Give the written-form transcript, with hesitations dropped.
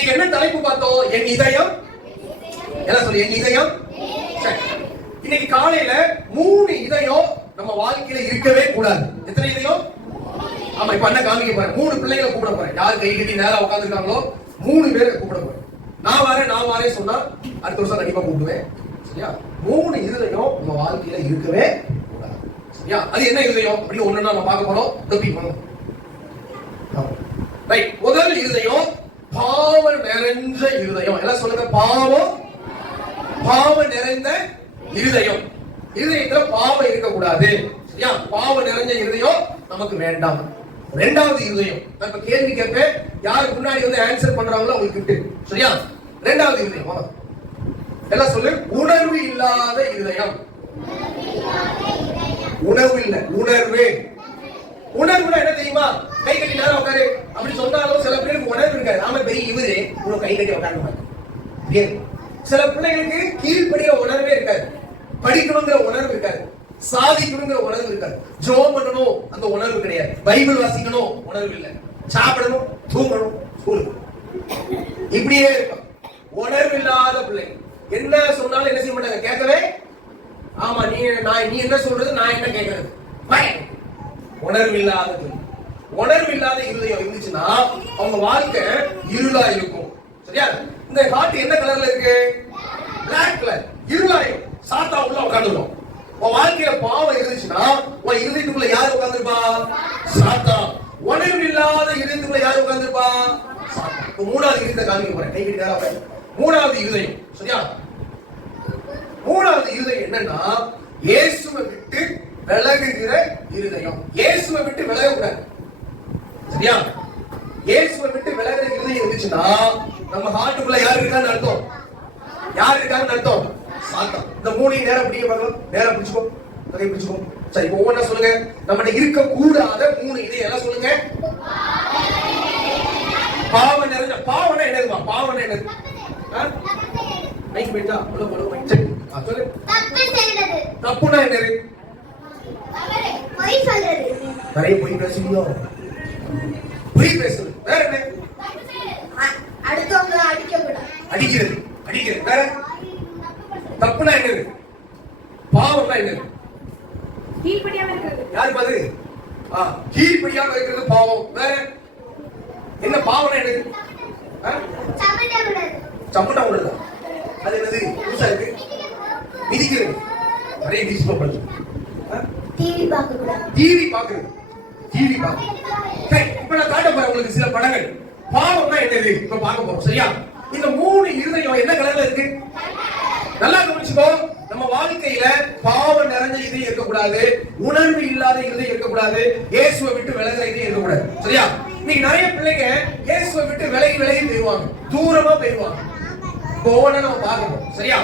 நீங்க என்ன தலைப்பு பார்த்தோம்? என் இதயம். எல்லாம் சொல்லு, என் இதயம். இன்னைக்கு காலையில 3 இதயம் நம்ம வாழ்க்கையில இருக்கவே கூடாது. எத்தனை இதயம்? ஆமா, இப்ப அண்ணன் காமிக்க போறேன். 3 பிள்ளைகளை கூப்பிட போறேன். யார் கை கட்டி நேரா உட்காந்துருக்காங்களோ 3 பேரை கூப்பிட போறேன். நான் வரேன் சொன்னா அடுத்த வருஷம் கண்டிப்பா கூப்பிடுவேன். சரியா? 3 இதயம் நம்ம வாழ்க்கையில இருக்கவே கூடாது. சரியா? அது என்ன இதயம் அப்படி ஒண்ணு நம்ம பார்க்க போறோம். டொப்பி பண்ணுவோம். ரைட். முதல் இதயம் பாவம் நிறைந்த இருதயம். எல்லாம் சொல்லுங்க, பாவம் நிறைந்த இருதயம். இருதயத்துல பாவம் இருக்கக்கூடாது. சரியா? பாவம் நிறைஞ்ச இருதயம் நமக்கு வேண்டாம். இரண்டாவது இருதயம், நான் இப்ப கேள்வி கேட்பேன், யாருக்கு முன்னாடி வந்து ஆன்சர் பண்றாங்களோ அவங்களுக்கு கிட்ட. சரியா? இரண்டாவது இருதயம் எல்லாம் சொல்லு, உணர்வு இல்லாத இருதயம். உணர்வு இல்ல, உணர்வு. உணர்வுனா என்ன தெரியுமா? கை கட்டி நேரம் உட்காரு அப்படி சொன்னாலும் சில பேருக்கு உணர்வு இருக்காது. நாம பெரிய இவரு உனக்கு கை கட்டி உட்காந்து. சில பிள்ளைகளுக்கு கீழ்படிய உணர்வே இருக்காது, படிக்கணுங்கிற உணர்வு இருக்காது, சாதிக்கணுங்கிற உணர்வு இருக்காது, ஜெபம் பண்ணணும் அந்த உணர்வு கிடையாது, பைபிள் வாசிக்கணும் உணர்வு இல்லை, சாப்பிடணும் தூங்கணும் ஸ்கூலுக்கு இப்படியே இருக்கும். உணர்வு இல்லாத பிள்ளை என்ன சொன்னாலும் என்ன செய்ய மாட்டாங்க, கேட்கவே. ஆமா, நீ என்ன சொல்றது, நான் என்ன கேட்கறது. உணர்வு இல்லாத உணர்வு இல்லாத இருதயம் இருந்துச்சுன்னா அவங்க வாழ்க்கை இருளா இருக்கும். சரியா? இந்த ஹார்ட் என்ன கலர்ல இருக்கு? Black colour. இருளாயும் சாத்தா உள்ள உட்கார்ந்துடும். உன் வாழ்க்கையில பாவம் இருந்துச்சுன்னா உன் இருதயத்துக்குள்ள யார் உட்கார்ந்துருப்பா? சாத்தா. உணர்வு இல்லாத இருதயத்துக்குள்ள யார் உட்கார்ந்துருப்பா? சாத்தா. மூணாவது இருதயத்தை காமிக்க போறேன். கை கட்டி மூணாவது இருதயம். சரியா? மூணாவது இருதயம் என்னன்னா இயேசுவை விட்டு விலகுகிற இருதயம். இயேசுவை விட்டு விலகக்கூடாது. சரியா? இயேசுவை விட்டு விலகுற இருதயம் இருந்துச்சுன்னா நம்ம ஹார்ட்டுக்குள்ள யார் இருக்கான்னு அர்த்தம். யார் இருக்கான்னு அர்த்தம்? சாத்தான். இந்த 3 நேரம் பிடிக்க பார்க்கலாம். நேரம் பிடிச்சுக்கோ, கை பிடிச்சுக்கோ. சரி, இப்போ ஒவ்வொன்றா சொல்லுங்க. நம்மகிட்ட இருக்க கூடாத 3 இதயம் எல்லாம் சொல்லுங்க. பாவம் நிறைஞ்ச. பாவம்னா என்னதுமா? பாவம்னா என்னது? மைக் போயிட்டா உள்ள போல. சரி, சொல்லு. தப்புனா என்னது? பொய் சொல்றது. நிறைய பொய் பேசுறீங்க. பொய் பேசுறது. வேற என்ன? அடுத்தவங்க அடிக்கிறது. வேற? தப்புனா என்னது? பாவம்னா என்னது? கீழ்ப்படியாம இருக்கிறது. யார் பாது? கீழ்ப்படியாம இருக்கிறது பாவம். வேற என்ன? பாவம்னா என்னது? சம்பட்டா உள்ளது. அது என்னது? புதுசா இருக்கு. மிதிக்கிறது. நிறைய டிஸ்டர்ப் பண்ணுது. டிவி பாக்குறது. இப்ப நான் காட்ட போறேன் உங்களுக்கு சில படங்கள். பாவம்னா என்னது இப்ப பார்க்க போறோம். சரியா? இந்த 3 இருதயம் என்ன கலர்ல இருக்கு? நல்லா கவனிச்சுக்கோ. நம்ம வாழ்க்கையில பாவம் நிறைஞ்ச இதயம் இருக்கக்கூடாது, உணர்வு இல்லாத இதயம் இருக்கக்கூடாது, இயேசுவை விட்டு விலகுற இதயம் இருக்கக்கூடாது. சரியா? இன்னைக்கு நிறைய பிள்ளைங்க இயேசுவை விட்டு விலகி போயிடுவாங்க, தூரமா போயிடுவாங்க. போன நம்ம பார்க்கணும். சரியா?